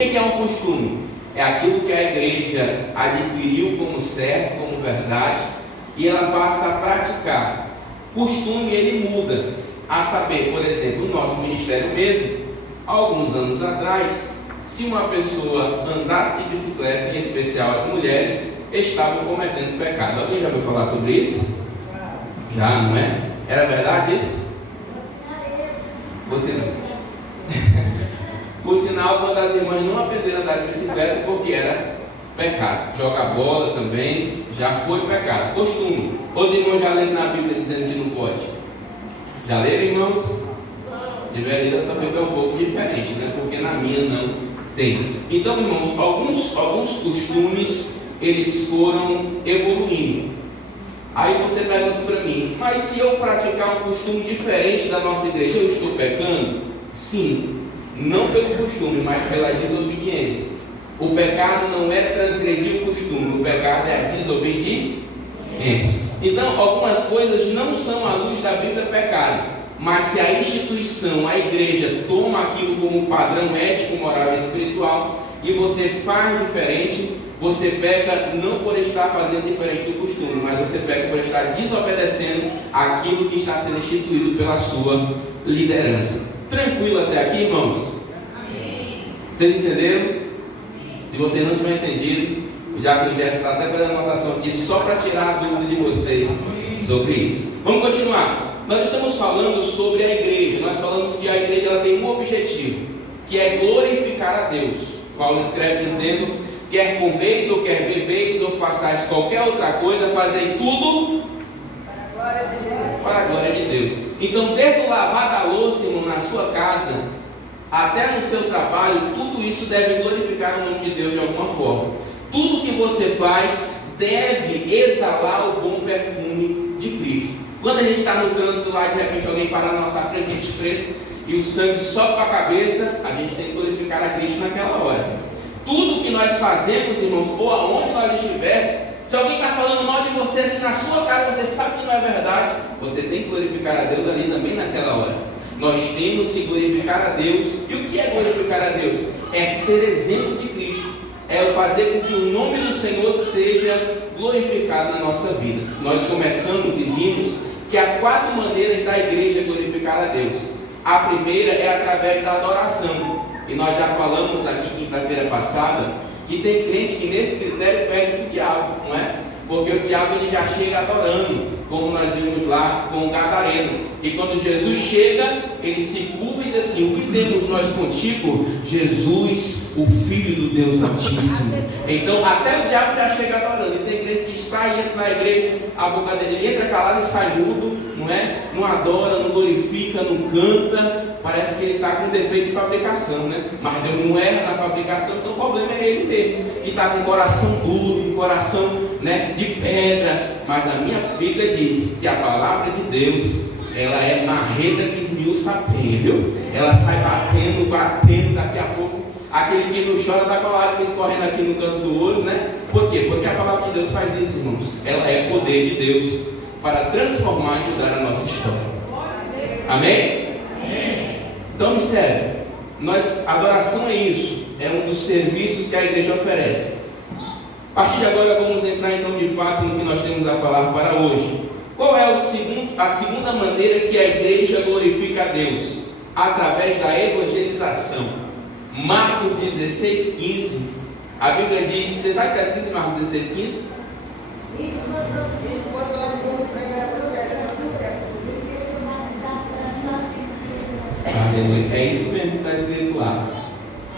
O que é um costume? É aquilo que a igreja adquiriu como certo, como verdade, e ela passa a praticar. Costume ele muda, a saber, por exemplo, o nosso ministério mesmo, alguns anos atrás, se uma pessoa andasse de bicicleta, em especial as mulheres, estavam cometendo pecado. Alguém já ouviu falar sobre isso? Já, não é? Era verdade isso? Você não. Por sinal, quando as irmãs não aprenderam a andar de bicicleta, porque era pecado. Jogar bola também já foi pecado. Costume. Os irmãos já leram na Bíblia dizendo que não pode? Já leram, irmãos? Se tiver lido, essa Bíblia é um pouco diferente, né? Porque na minha não tem. Então, irmãos, alguns costumes, eles foram evoluindo. Aí você pergunta para mim, mas se eu praticar um costume diferente da nossa igreja, eu estou pecando? Sim. Não pelo costume, mas pela desobediência. O pecado não é transgredir o costume, o pecado é a desobediência. Então, algumas coisas não são à luz da Bíblia pecado, mas se a instituição, a igreja, toma aquilo como padrão ético, moral e espiritual, e você faz diferente, você peca não por estar fazendo diferente do costume, mas você peca por estar desobedecendo aquilo que está sendo instituído pela sua liderança. Tranquilo até aqui, irmãos? Amém. Vocês entenderam? Se vocês não tiverem entendido, já que o Gerson está até fazendo anotação aqui, só para tirar a dúvida de vocês sobre isso. Vamos continuar. Nós estamos falando sobre a igreja. Nós falamos que a igreja ela tem um objetivo, que é glorificar a Deus. Paulo escreve dizendo: quer comeis ou quer bebeis ou façais qualquer outra coisa, fazei tudo para a glória de Deus. Então, desde o lavar da louça, irmão, na sua casa, até no seu trabalho, tudo isso deve glorificar o nome de Deus de alguma forma. Tudo que você faz deve exalar o bom perfume de Cristo. Quando a gente está no trânsito lá e de repente alguém para na nossa frente, a gente fresca e o sangue sobe para a cabeça, a gente tem que glorificar a Cristo naquela hora. Tudo que nós fazemos, irmãos, ou aonde nós estivermos, se alguém está falando mal de você, se na sua cara você sabe que não é verdade, você tem que glorificar a Deus ali também naquela hora. Nós temos que glorificar a Deus. E o que é glorificar a Deus? É ser exemplo de Cristo. É fazer com que o nome do Senhor seja glorificado na nossa vida. Nós começamos e vimos que há 4 maneiras da igreja glorificar a Deus. A primeira é através da adoração. E nós já falamos aqui quinta-feira passada que tem crente que nesse critério perde para o diabo, não é? Porque o diabo ele já chega adorando, como nós vimos lá com o Gadareno. E quando Jesus chega, ele se curva e diz assim: o que temos nós contigo? Jesus, o Filho do Deus Altíssimo. Então até o diabo já chega adorando. E tem crente que sai, entra na igreja, a boca dele entra calado e sai mudo, não é? Não adora, não glorifica, não canta. Parece que ele está com defeito de fabricação, né? Mas Deus não erra na fabricação, então o problema é ele mesmo, que está com o coração duro, com coração, né, de pedra. Mas a minha Bíblia diz que a palavra de Deus, ela é marreta que esmiuça a penha, viu? Ela sai batendo, daqui a pouco aquele que não chora está com a lágrima escorrendo aqui no canto do olho, né? Por quê? Porque a palavra de Deus faz isso, irmãos. Ela é poder de Deus para transformar e mudar a nossa história. Amém? Então, observe, adoração é isso, é um dos serviços que a igreja oferece. A partir de agora vamos entrar então de fato no que nós temos a falar para hoje. Qual é a segunda maneira que a igreja glorifica a Deus? Através da evangelização. Marcos 16:15, a Bíblia diz, você sabe o que está escrito em Marcos 16:15? É isso mesmo que está escrito lá.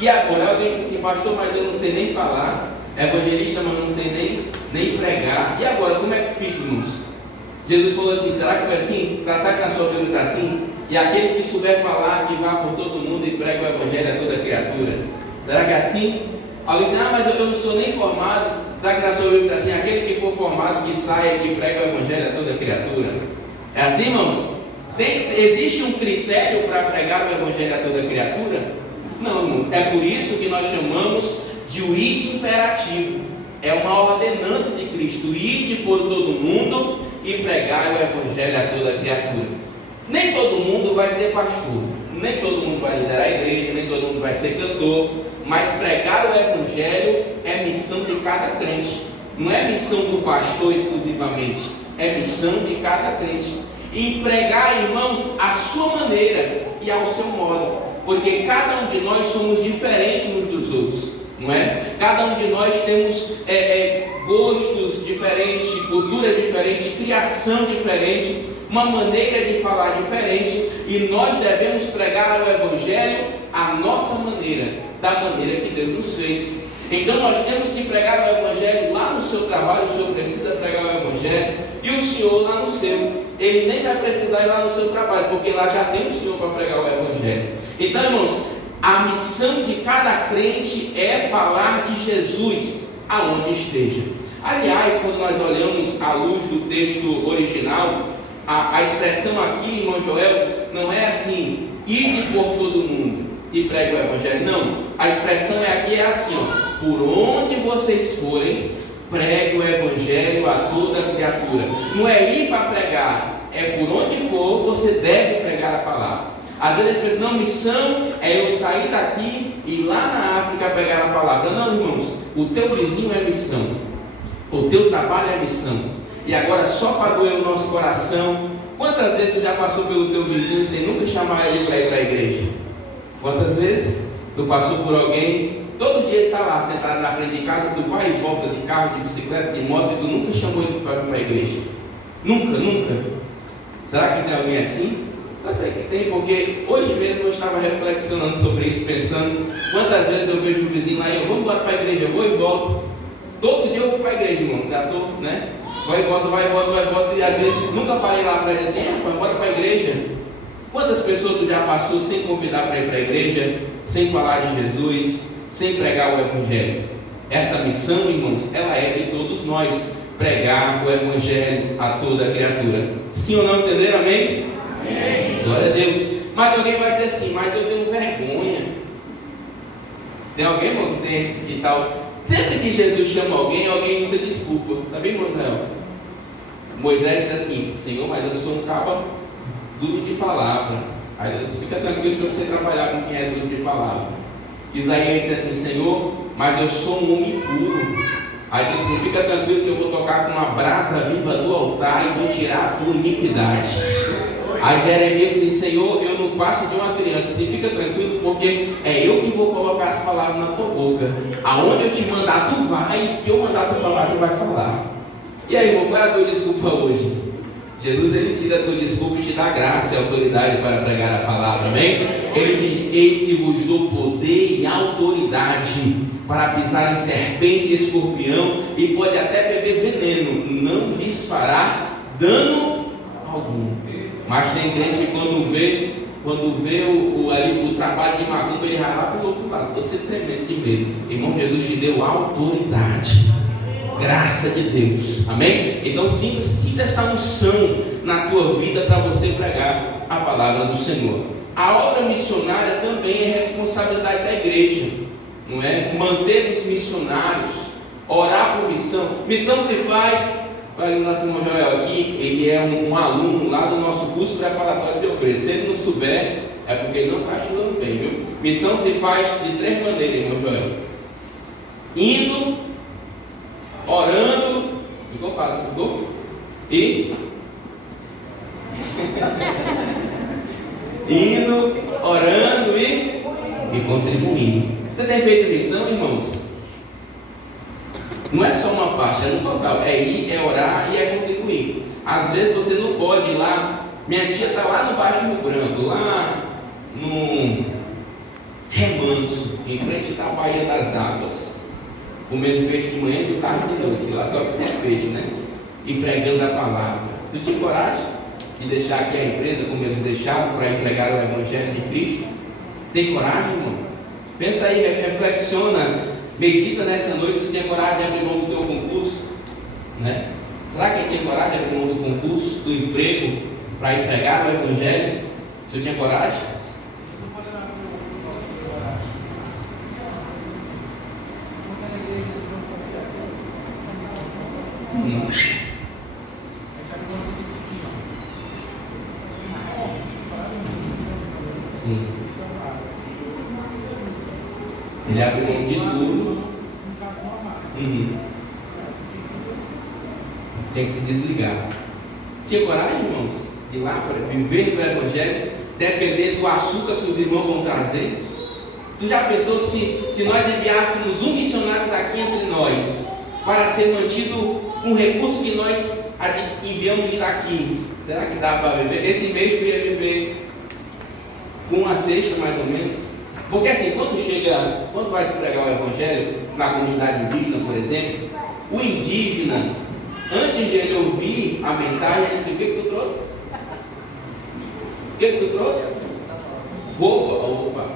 E agora alguém diz assim: pastor, mas eu não sei nem falar, evangelista, mas eu não sei nem pregar. E agora como é que fica, irmãos? Jesus falou assim: será que foi assim? Sabe que na sua Bíblia está assim? E aquele que souber falar, que vá por todo mundo e pregue o evangelho a toda criatura. Será que é assim? Alguém diz: ah, mas eu não sou nem formado. Será que na sua Bíblia está assim? Aquele que for formado, que saia e que pregue o evangelho a toda criatura. É assim, irmãos? Existe um critério para pregar o evangelho a toda criatura? Não, irmãos. É por isso que nós chamamos de o ide imperativo. É uma ordenança de Cristo: ide por todo mundo e pregar o evangelho a toda criatura. Nem todo mundo vai ser pastor, nem todo mundo vai liderar a igreja, nem todo mundo vai ser cantor, mas pregar o Evangelho é missão de cada crente. Não é missão do pastor exclusivamente, é missão de cada crente. E pregar, irmãos, à sua maneira e ao seu modo, porque cada um de nós somos diferentes uns dos outros, não é? Cada um de nós temos gostos diferentes, cultura diferente, criação diferente, uma maneira de falar diferente, e nós devemos pregar o Evangelho à nossa maneira, da maneira que Deus nos fez. Então nós temos que pregar o Evangelho lá no seu trabalho. O senhor precisa pregar o Evangelho, e o senhor lá no seu. Ele nem vai precisar ir lá no seu trabalho, porque lá já tem o senhor para pregar o Evangelho. Então, irmãos, a missão de cada crente é falar de Jesus aonde esteja. Aliás, quando nós olhamos à luz do texto original, a expressão aqui, irmão Joel, não é assim: ide por todo mundo e pregue o Evangelho. Não, a expressão aqui é assim, ó: por onde vocês forem, pregue o Evangelho a toda criatura. Não é ir para pregar, é por onde for, você deve pregar a palavra. Às vezes a gente pensa, não, missão é eu sair daqui e ir lá na África pregar a palavra. Não, irmãos, o teu vizinho é missão, o teu trabalho é missão. E agora, só para doer o nosso coração, quantas vezes tu já passou pelo teu vizinho sem nunca chamar ele para ir para a igreja? Quantas vezes tu passou por alguém, todo dia ele está lá sentado na frente de casa, tu vai e volta de carro, de bicicleta, de moto, e tu nunca chamou ele para ir para a igreja? Nunca. Será que tem alguém assim? Eu sei que tem, porque hoje mesmo eu estava reflexionando sobre isso, pensando quantas vezes eu vejo o vizinho lá e eu vou embora para a igreja, eu vou e volto. Todo dia eu vou para a igreja, irmão, já estou, né? Vai e volta, e às vezes nunca parei lá para dizer assim, vai embora para a igreja. Quantas pessoas tu já passou sem convidar para ir para a igreja, sem falar de Jesus, sem pregar o Evangelho? Essa missão, irmãos, ela é de todos nós, pregar o Evangelho a toda criatura. Sim ou não entenderam? Amém? Amém. Glória a Deus. Mas alguém vai dizer assim, mas eu tenho vergonha. Tem alguém, irmão, que tem que tal? Sempre que Jesus chama alguém usa desculpa. Sabe, irmão Israel? Moisés diz assim, Senhor, mas eu sou um cabo duro de palavra. Aí Deus, fica tranquilo que você trabalhar com quem é duro de palavra. Isaías diz assim, Senhor, mas eu sou um homem puro. Aí Deus assim, fica tranquilo que eu vou tocar com uma brasa viva do altar e vou tirar a tua iniquidade. Aí Jeremias diz, Senhor, eu não passo de uma criança. Assim, fica tranquilo, porque é eu que vou colocar as palavras na tua boca. Aonde eu te mandar, tu vai, e o que eu mandar tu falar, tu vai falar. E aí, irmão, qual é a tua desculpa hoje? Jesus, ele te dá a tua desculpa e te dá graça e autoridade para pregar a palavra, amém? Ele diz, eis que vos dou poder e autoridade para pisar em serpente e escorpião, e pode até beber veneno, não lhes fará dano algum. Mas tem crente que quando vê o trabalho de macumba, ele vai lá pelo outro lado. Você tremendo de medo. Irmão, Jesus te deu autoridade, graça de Deus, amém? Então sinta essa unção na tua vida para você pregar a palavra do Senhor. A obra missionária também é responsabilidade da igreja, não é? Manter os missionários, orar por missão. Missão se faz. Olha, o nosso irmão Joel aqui, ele é um aluno lá do nosso curso preparatório de obreiros. Se ele não souber, é porque ele não está estudando bem, viu? Missão se faz de 3 maneiras, irmão Joel: indo, orando, ficou fácil, ficou? E indo, orando e contribuindo. Você tem feito missão, irmãos? Não é só uma parte, é no total. É ir, é orar e é contribuir. Às vezes você não pode ir lá. Minha tia está lá no Baixo Rio Branco, lá no Remanso, em frente à Baía das Águas, comendo peixe de manhã e de tarde e de noite. Lá só tem peixe, né? E pregando a palavra. Tu tinha coragem de deixar aqui a empresa como eles deixaram para ir pregar o Evangelho de Cristo? Tem coragem, irmão? Pensa aí, reflexiona. Medita nessa noite, se tu tinha coragem de abrir mão do teu concurso, né? Será que tinha coragem de abrir mão do concurso, do emprego, para ir pregar o Evangelho? Se eu tinha coragem? Sim. Ele abriu maduro. Tinha que se desligar. Tinha coragem, irmãos, de ir lá para viver do Evangelho, depender do açúcar que os irmãos vão trazer? Tu já pensou se nós enviássemos um missionário daqui entre nós, para ser mantido com o recurso que nós enviamos estar aqui? Será que dá para viver? Esse mês eu ia viver com uma cesta mais ou menos. Porque assim, quando vai se pregar o Evangelho na comunidade indígena, por exemplo, o indígena, antes de ele ouvir a mensagem, ele disse: o que tu trouxe? O que tu trouxe? Roupa.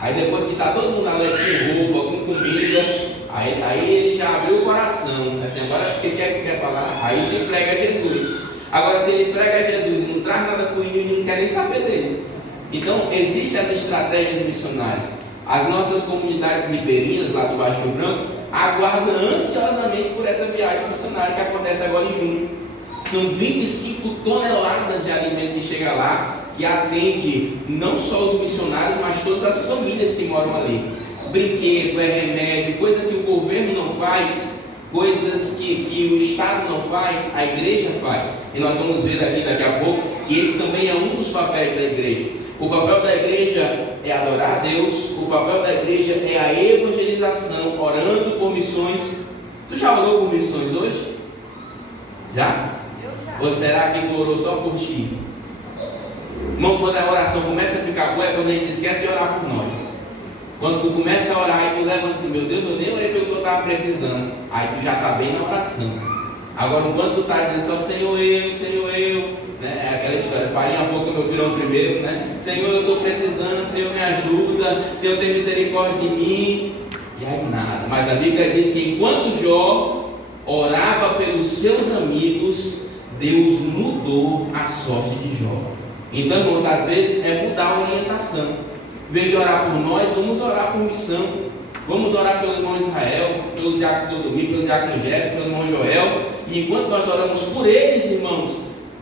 Aí depois que está todo mundo ali com roupa, com comida, aí ele já abriu o coração. Assim, agora o que quer falar? Aí se prega Jesus. Agora, se ele prega Jesus e não traz nada com ele, não quer nem saber dele. Então, existem as estratégias missionárias. As nossas comunidades ribeirinhas lá do Baixo Rio Branco aguardam ansiosamente por essa viagem missionária que acontece agora em junho. São 25 toneladas de alimento que chega lá, que atende não só os missionários, mas todas as famílias que moram ali. Brinquedo, remédio, coisa que o governo não faz, coisas que o Estado não faz, a igreja faz. E nós vamos ver daqui a pouco que esse também é um dos papéis da igreja. O papel da igreja é adorar a Deus, o papel da igreja é a evangelização, orando por missões. Tu já orou por missões hoje? Já? Eu já. Ou será que tu orou só por ti? Irmão, quando a oração começa a ficar boa, é quando a gente esquece de orar por nós. Quando tu começa a orar e tu levanta assim: meu Deus, eu nem orei pelo que eu estava precisando. Aí tu já está bem na oração. Agora, enquanto tu está dizendo só Senhor eu, né? É aquela história, farinha pouco meu pirão primeiro, né? Senhor, eu estou precisando, Senhor, me ajuda, Senhor, tem misericórdia de mim. E aí nada. Mas a Bíblia diz que enquanto Jó orava pelos seus amigos, Deus mudou a sorte de Jó. Então, irmãos, às vezes é mudar a orientação. Em vez de orar por nós, vamos orar por missão. Vamos orar pelo irmão Israel, pelo diácono Domingo, pelo diácono Jéssica, pelo irmão Joel. E enquanto nós oramos por eles, irmãos,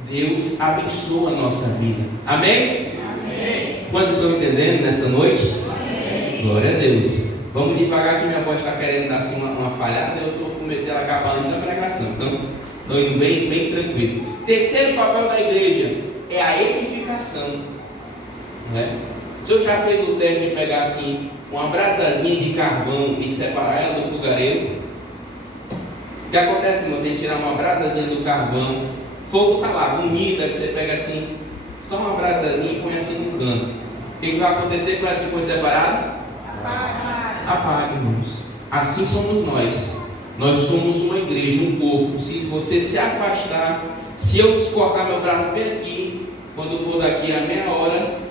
Deus abençoa a nossa vida. Amém? Amém. Quantos estão entendendo nessa noite? Amém. Glória a Deus. Vamos devagar que minha voz está querendo dar assim uma falhada. Eu estou cometendo ela acabando da pregação. Então, estou indo bem tranquilo. Terceiro papel da igreja é a edificação. Não é? O senhor já fez o teste de pegar assim uma brasazinha de carvão e separar ela do fogareiro? O que acontece, irmão? Você tirar uma brasazinha do carvão, o fogo está lá, bonita, que você pega assim, só uma brasazinha e põe assim no canto. O que vai acontecer com essa que foi separada? Apaga, irmãos. Assim somos nós. Nós somos uma igreja, um corpo. Se você se afastar, se eu cortar meu braço bem aqui, quando for daqui a meia hora,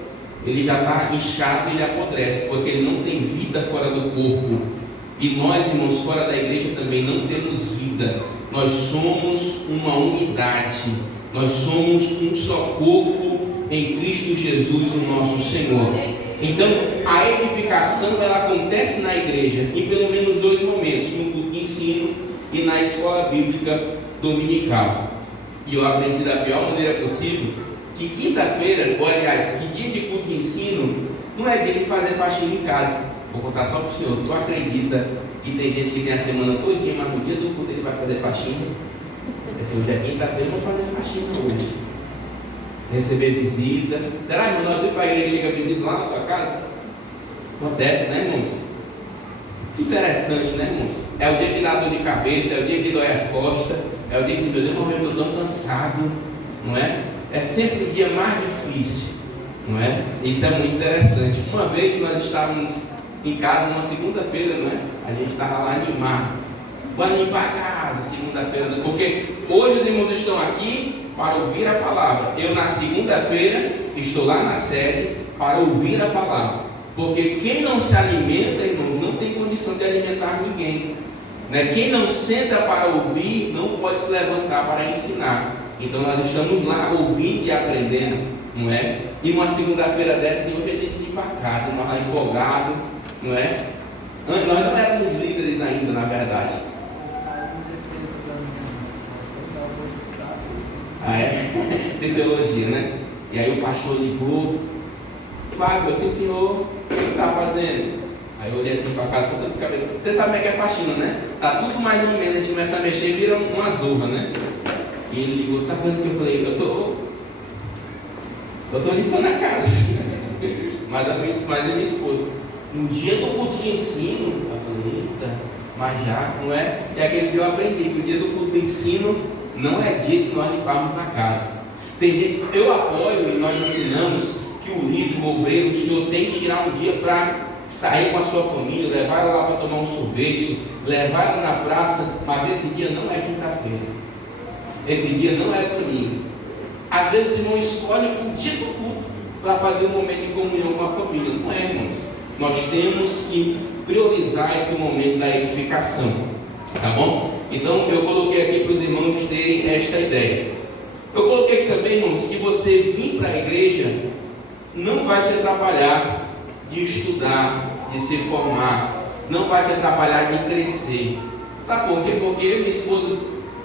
ele já está inchado e já apodrece, porque ele não tem vida fora do corpo. E nós, irmãos, fora da igreja também não temos vida. Nós somos uma unidade. Nós somos um só corpo em Cristo Jesus, o nosso Senhor. Então, a edificação, ela acontece na igreja em pelo menos 2 momentos: no culto de ensino e na escola bíblica dominical. E eu aprendi da pior maneira possível que quinta-feira, ou aliás, que dia de culto de ensino, não é dia de fazer faxina em casa. Vou contar só para o senhor. Tu acredita que tem gente que tem a semana todinha, mas no dia do culto ele vai fazer faxina? Assim, hoje é quinta-feira, vou fazer faxina hoje. Receber visita. Será, irmão, nós vamos para a igreja, chega visita lá na tua casa? Acontece, né, irmãos? Que interessante, né, irmãos? É o dia que dá dor de cabeça, é o dia que dói as costas, é o dia que se, meu Deus, eu estou tão cansado, não é? É sempre o dia mais difícil, não é? Isso é muito interessante. Uma vez nós estávamos em casa, numa segunda-feira, não é? A gente estava lá em Mar. Bora limpar a casa, segunda-feira, porque hoje os irmãos estão aqui para ouvir a palavra. Eu, na segunda-feira, estou lá na sede para ouvir a palavra. Porque quem não se alimenta, irmãos, não tem condição de alimentar ninguém. Né? Quem não senta para ouvir, não pode se levantar para ensinar. Então nós estamos lá ouvindo e aprendendo, não é? E uma segunda-feira dessa, hoje é dia de ir para casa, nós lá empolgados, não é? Nós não éramos líderes ainda, na verdade. Ah, é? Psicologia, né? E aí o pastor ligou: Fábio, sim senhor, o que está fazendo? Aí eu olhei assim para casa, com tanta cabeça. Você sabe como é que é faxina, né? Tá tudo mais ou menos, a gente começa a mexer e vira uma zorra, né? E ele ligou, tá fazendo o que? Eu falei, eu tô limpando a casa. Mas a minha esposa, no dia do culto de ensino, eu falei, eita, mas já, não é? E aquele dia eu aprendi que o dia do culto de ensino não é dia de nós limparmos a casa. Tem dia, eu apoio e nós ensinamos que o líder, o obreiro, o senhor tem que tirar um dia para sair com a sua família, levar ela lá para tomar um sorvete, levar ela na praça, mas esse dia não é quinta-feira, esse dia não é domingo. Às vezes os irmãos escolhem o dia do culto para fazer um momento de comunhão com a família. Não é, irmãos. Nós temos que priorizar esse momento da edificação, tá bom? Então eu coloquei aqui para os irmãos terem esta ideia. Eu coloquei aqui também, irmãos, que você vir para a igreja não vai te atrapalhar de estudar, de se formar, não vai te atrapalhar de crescer. Sabe por quê? Porque eu e minha esposa,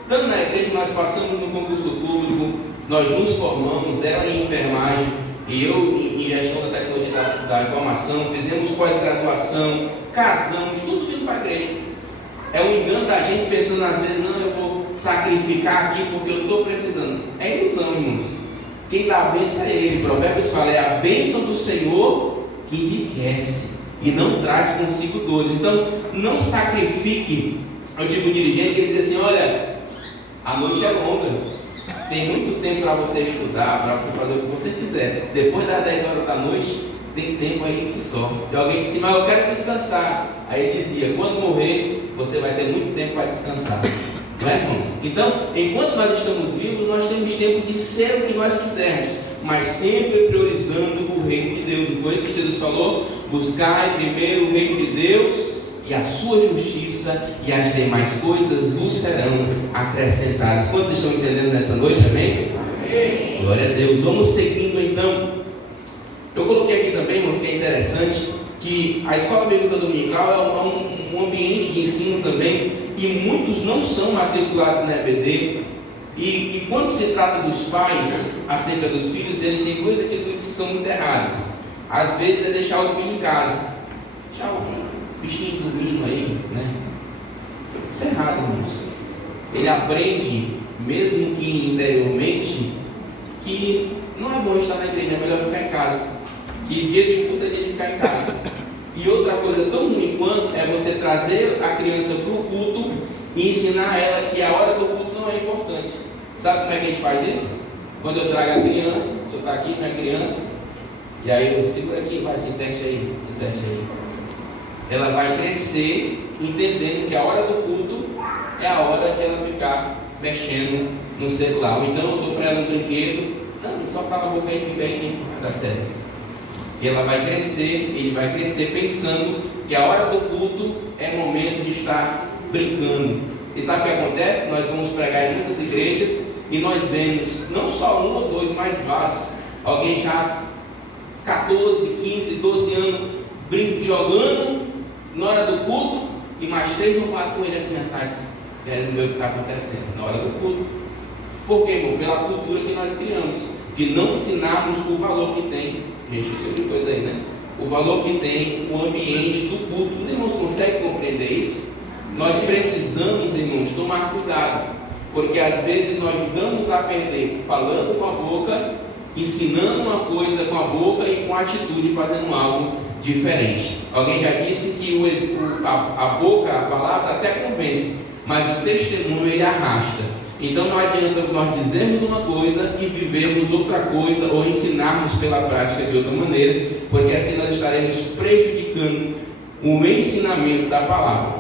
estando na igreja, nós passamos no concurso público, nós nos formamos, ela em enfermagem, e eu em gestão da tecnologia da informação, fizemos pós-graduação, casamos, tudo vindo para a igreja. É um engano da gente pensando às vezes, não, eu vou sacrificar aqui porque eu estou precisando. É ilusão, irmãos. Quem dá a bênção é Ele. Provérbios fala, é a bênção do Senhor que enriquece e não traz consigo dores. Então, não sacrifique. Eu digo o dirigente que ele diz assim, olha, a noite é longa, tem muito tempo para você estudar, para você fazer o que você quiser. Depois das 10 horas da noite, tem tempo aí que só. E alguém disse assim, mas eu quero descansar. Aí ele dizia, quando morrer, você vai ter muito tempo para descansar. Não é, irmãos? Então, enquanto nós estamos vivos, nós temos tempo de ser o que nós quisermos, mas sempre priorizando o reino de Deus. Não foi isso que Jesus falou? Buscai primeiro o reino de Deus e a sua justiça, e as demais coisas vos serão acrescentadas. Quantos estão entendendo nessa noite? Amém? Amém. Glória a Deus. Vamos seguindo então. Eu coloquei aqui também, irmãos, que é interessante, que a escola bíblica dominical é um ambiente de ensino também, e muitos não são matriculados na EBD. E quando se trata dos pais acerca dos filhos, eles têm duas atitudes que são muito erradas. Às vezes é deixar o filho em casa, deixar o bichinho dormindo aí, né? Isso é errado, irmãos. Ele aprende, mesmo que interiormente, que não é bom estar na igreja, é melhor ficar em casa. Que dia de culto é dia de ficar em casa. E outra coisa tão ruim quanto é você trazer a criança para o culto e ensinar ela que a hora do culto não é importante. Sabe como é que a gente faz isso? Quando eu trago a criança, o senhor está aqui, minha criança, e aí eu seguro aqui, vai, te teste aí. Ela vai crescer entendendo que a hora do culto é a hora de ela ficar mexendo no celular. Ou então eu dou para ela um brinquedo, não, só cala a boca aí, fica aí que vai dar certo. E ela vai crescer, ele vai crescer pensando que a hora do culto é momento de estar brincando. E sabe o que acontece? Nós vamos pregar em muitas igrejas e nós vemos não só um ou dois, mas vários. Alguém já 14, 15, 12 anos jogando na hora do culto e mais 3 ou 4 com ele assim atrás, querendo ver o que está acontecendo na hora do culto. Por quê, irmão? Pela cultura que nós criamos, de não ensinarmos o valor que tem. Gente, isso é coisa aí, né? O valor que tem o ambiente do culto. Os irmãos conseguem compreender isso? Nós precisamos, irmãos, tomar cuidado, porque às vezes nós damos a perder falando com a boca, ensinando uma coisa com a boca e com a atitude fazendo algo diferente. Alguém já disse que a boca, a palavra até convence, mas o testemunho ele arrasta. Então não adianta nós dizermos uma coisa e vivermos outra coisa ou ensinarmos pela prática de outra maneira, porque assim nós estaremos prejudicando o ensinamento da palavra.